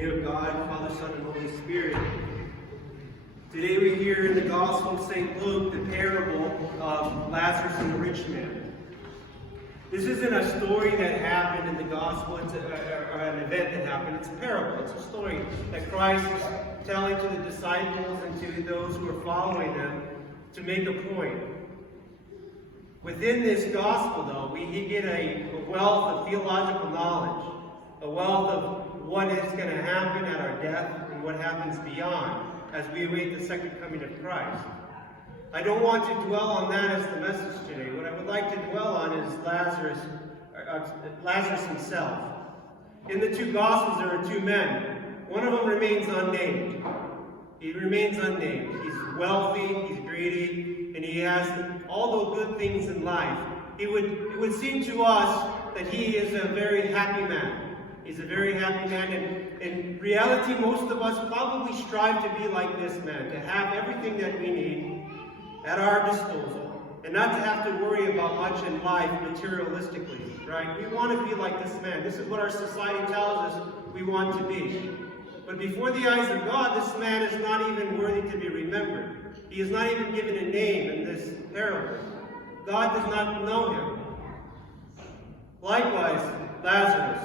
name of God, Father, Son, and Holy Spirit. Today we hear in the Gospel of St. Luke the parable of Lazarus and the rich man. This isn't a story that happened in the Gospel, it's an event that happened. It's a parable. It's a story that Christ is telling to the disciples and to those who are following them to make a point. Within this Gospel, though, we get a wealth of theological knowledge, a wealth of what is going to happen at our death and what happens beyond as we await the second coming of Christ. I don't want to dwell on that as the message today. What I would like to dwell on is Lazarus himself. In the two Gospels, there are two men. One of them remains unnamed. He remains unnamed. He's wealthy, he's greedy, and he has all the good things in life. It would seem to us that he is a very happy man. He's a very happy man, and in reality, most of us probably strive to be like this man, to have everything that we need at our disposal, and not to have to worry about much in life materialistically, right? We want to be like this man. This is what our society tells us we want to be. But before the eyes of God, this man is not even worthy to be remembered. He is not even given a name in this parable. God does not know him. Likewise, Lazarus.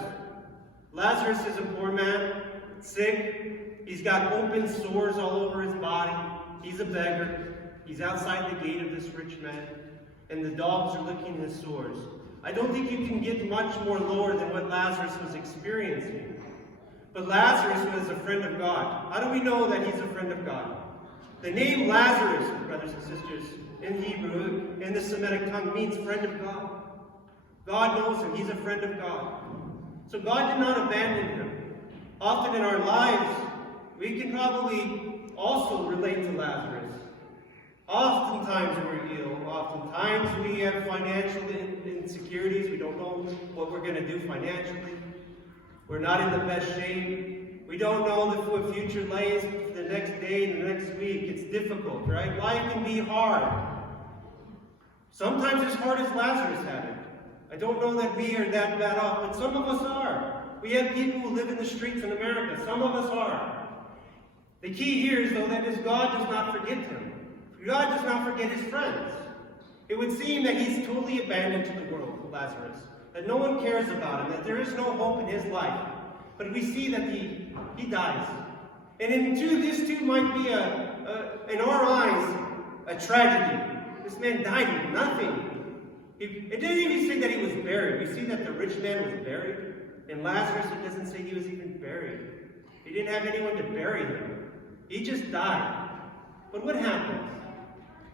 Lazarus is a poor man, sick. He's got open sores all over his body. He's a beggar. He's outside the gate of this rich man, and the dogs are licking his sores. I don't think you can get much more lower than what Lazarus was experiencing. But Lazarus was a friend of God. How do we know that he's a friend of God? The name Lazarus, brothers and sisters, in Hebrew, in the Semitic tongue, means friend of God. God knows him. He's a friend of God. So God did not abandon him. Often in our lives, we can probably also relate to Lazarus. Oftentimes we're ill. Oftentimes we have financial insecurities. We don't know what we're going to do financially. We're not in the best shape. We don't know what future lays the next day and the next week. It's difficult, right? Life can be hard. Sometimes as hard as Lazarus had it. I don't know that we are that bad off, but some of us are. We have people who live in the streets in America. Some of us are. The key here is, though, that is God does not forget him. God does not forget his friends. It would seem that he's totally abandoned to the world, Lazarus, that no one cares about him, that there is no hope in his life. But we see that he dies. And this too might be, in our eyes, a tragedy. This man died with nothing. It didn't even say that he was buried. We see that the rich man was buried. In Lazarus, it doesn't say he was even buried. He didn't have anyone to bury him. He just died. But what happens?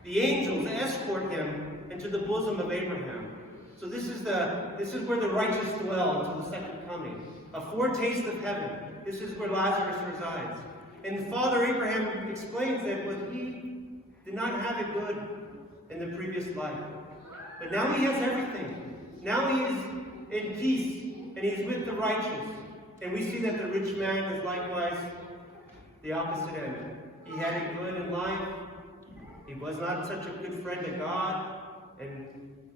The angels escort him into the bosom of Abraham. So this is where the righteous dwell until the second coming. A foretaste of heaven. This is where Lazarus resides. And Father Abraham explains that he did not have it good in the previous life. But now he has everything. Now he is in peace, and he is with the righteous. And we see that the rich man is likewise the opposite end. He had it good in life. He was not such a good friend to God, and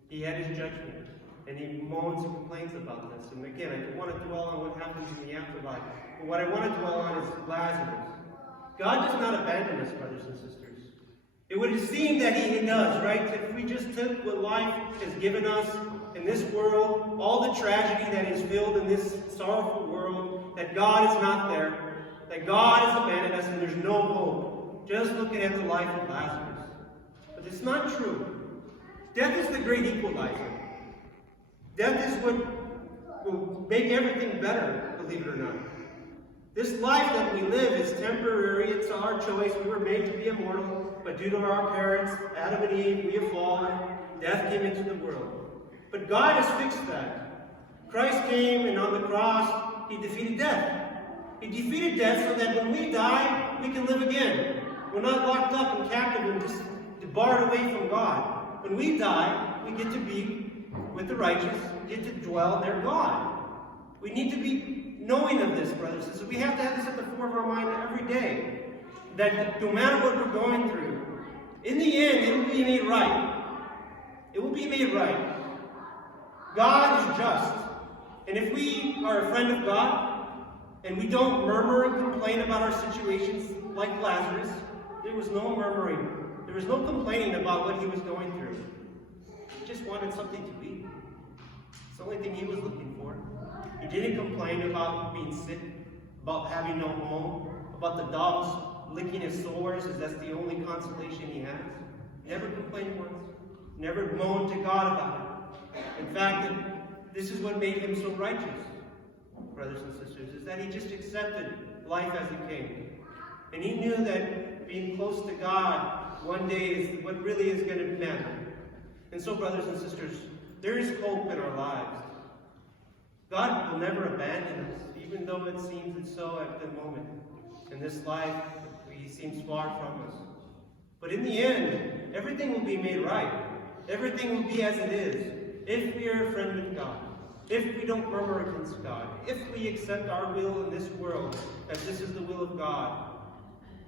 he had his judgment. And he moans and complains about this. And again, I don't want to dwell on what happens in the afterlife. But what I want to dwell on is Lazarus. God does not abandon us, brothers and sisters. It would seem that he does, right? If we just took what life has given us in this world, all the tragedy that is filled in this sorrowful world, that God is not there, that God has abandoned us and there's no hope. Just looking at the life of Lazarus. But it's not true. Death is the great equalizer. Death is what will make everything better, believe it or not. This life that we live is temporary. It's our choice. We were made to be immortal, but due to our parents, Adam and Eve, we have fallen. Death came into the world. But God has fixed that. Christ came, and on the cross, he defeated death. He defeated death so that when we die, we can live again. We're not locked up and captive and just barred away from God. When we die, we get to be with the righteous, we get to dwell near God. We need to be knowing of this, brothers and sisters. We have to have this at the fore of our mind every day. That no matter what we're going through, in the end, it will be made right. It will be made right. God is just. And if we are a friend of God, And we don't murmur and complain about our situations like Lazarus. There was no murmuring. There was no complaining about what he was going through. He just wanted something to eat. It's the only thing he was looking for. He didn't complain about being sick, about having no home, about the dogs licking his sores, as that's the only consolation he has. Never complained once. Never moaned to God about it. In fact, this is what made him so righteous, brothers and sisters, is that he just accepted life as it came. And he knew that being close to God one day is what really is going to matter. And so, brothers and sisters, there is hope in our lives. God will never abandon us, even though it seems it's so at the moment. In this life, he seems far from us. But in the end, everything will be made right. Everything will be as it is, if we are a friend with God, if we don't murmur against God, if we accept our will in this world, as this is the will of God.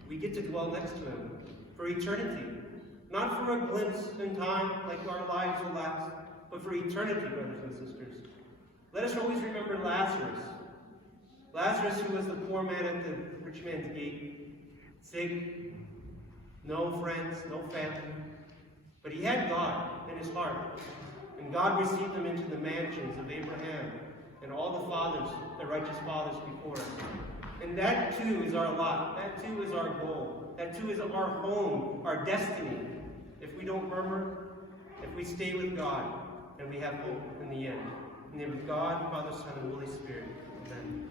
We get to dwell next to him for eternity. Not for a glimpse in time, like our lives will last, but for eternity, brothers and sisters. Let us always remember Lazarus. Lazarus, who was the poor man at the rich man's gate, sick, no friends, no family. But he had God in his heart. And God received him into the mansions of Abraham and all the fathers, the righteous fathers before us. And that too is our lot. That too is our goal. That too is our home, our destiny. If we don't murmur, if we stay with God, and we have hope in the end. In the name of God, Father, Son, and Holy Spirit. Amen.